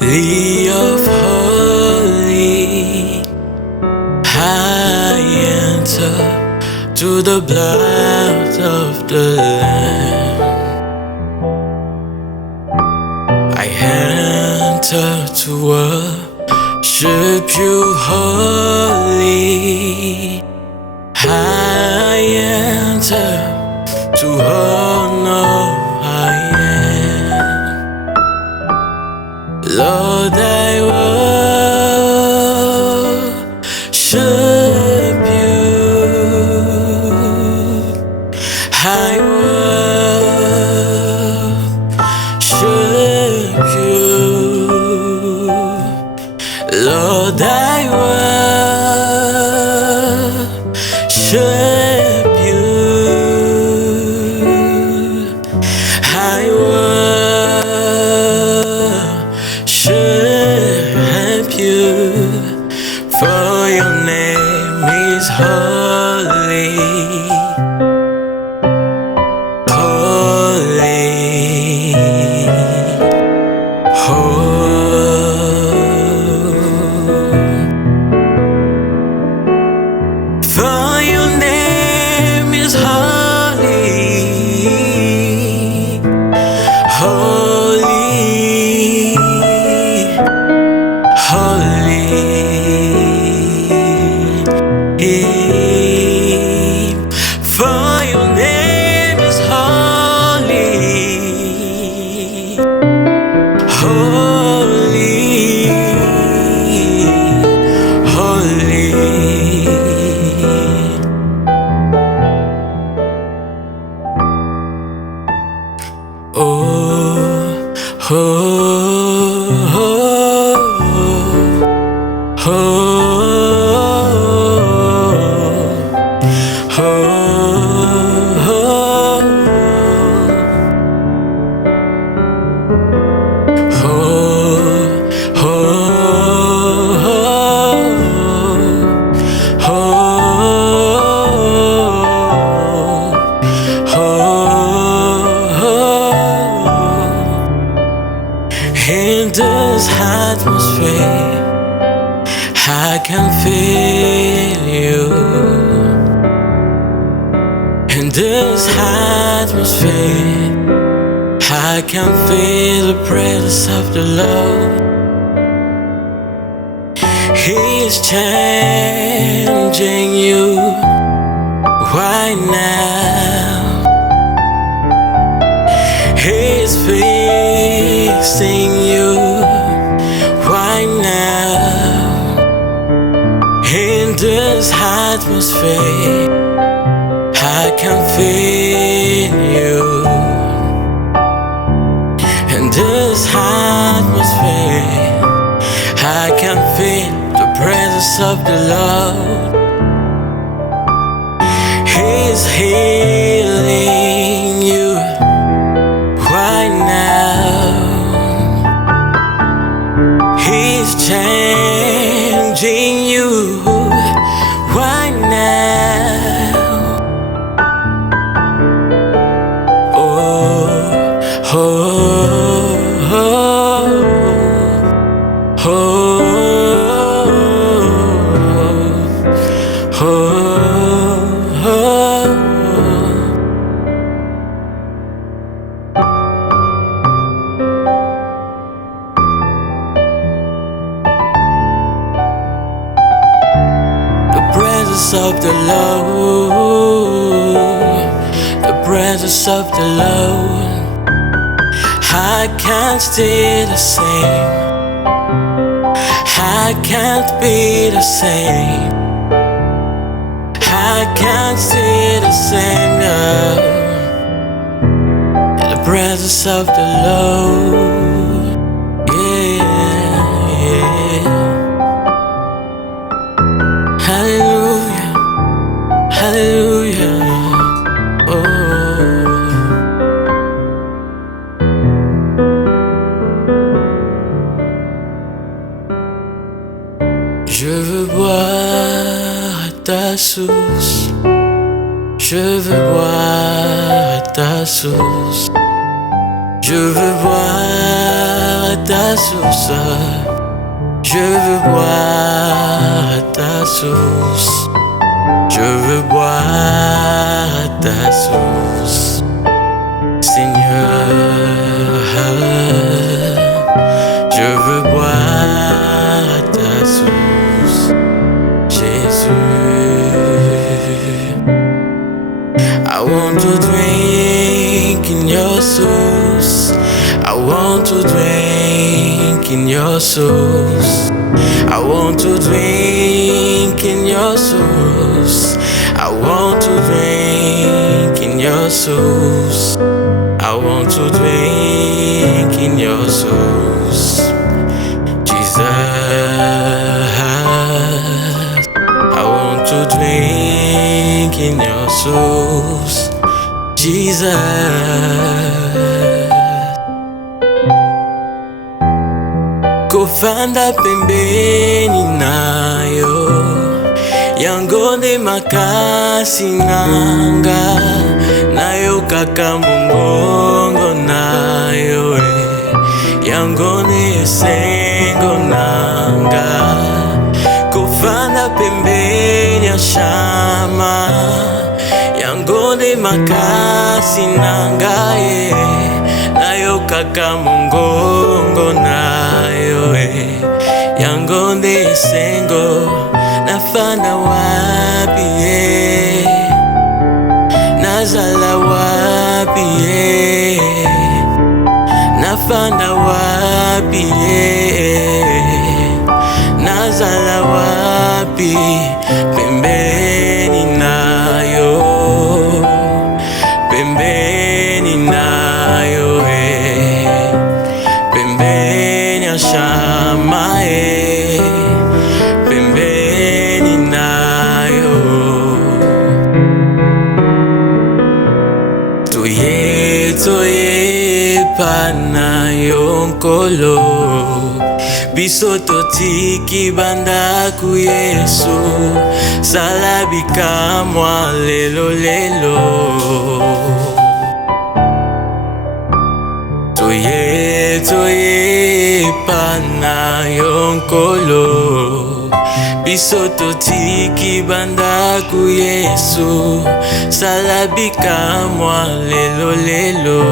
Lee of Holy, I enter to the blood of the Lamb. I enter to worship you, holy. I enter to honor I am. Lord, I worship you. I worship you. Lord, I worship you. I worship you, for your name is holy, holy, for your name is holy, holy, holy. For your name is holy, holy, holy. Oh, oh, oh, oh, oh, in this atmosphere, I can feel you. In this atmosphere, I can feel the presence of the Lord. He is changing you right now. He is fixing you right now. In this atmosphere, I can feel you. In this atmosphere, I can feel the presence of the Lord. He's healing you right now. He's changing you right now. Oh, oh, oh, oh, oh, oh. The presence of the Lord, the presence of the Lord. I can't stay the same. I can't be the same. I can't stay the same now. In the presence of the Lord, yeah, yeah. Hallelujah, hallelujah. Oh, je veux boire à ta source. Je veux boire à ta source. Je veux boire à ta source. Je veux boire à ta source. Je veux boire à ta source, Seigneur. Je veux boire à ta source, Jésus. I want to drink in your source. I want to drink in your source. I want to drink in your source. I want to drink in your source. I want to drink in your source, Jesus. I want to drink in your source, Jesus. Kofanda pembeni nayo yangonde makasi nanga nayo kaka mbongo nayo yangonde esengo nanga kofanda pembeni ya shama yangonde makasi nanga nayo kaka mbongo nayo yangonde esengo nafana wapi nazala wapi nafana wapi nazala wapi pembeni nayo pembeni nayo pembeni ya shama pembeni nayo toye pana yonkolo biso totiki banda ku Yesu salabika mwa lelo lelo toye pana yonkolo biso totiki banda ku Yesu salabika mwa lelo lelo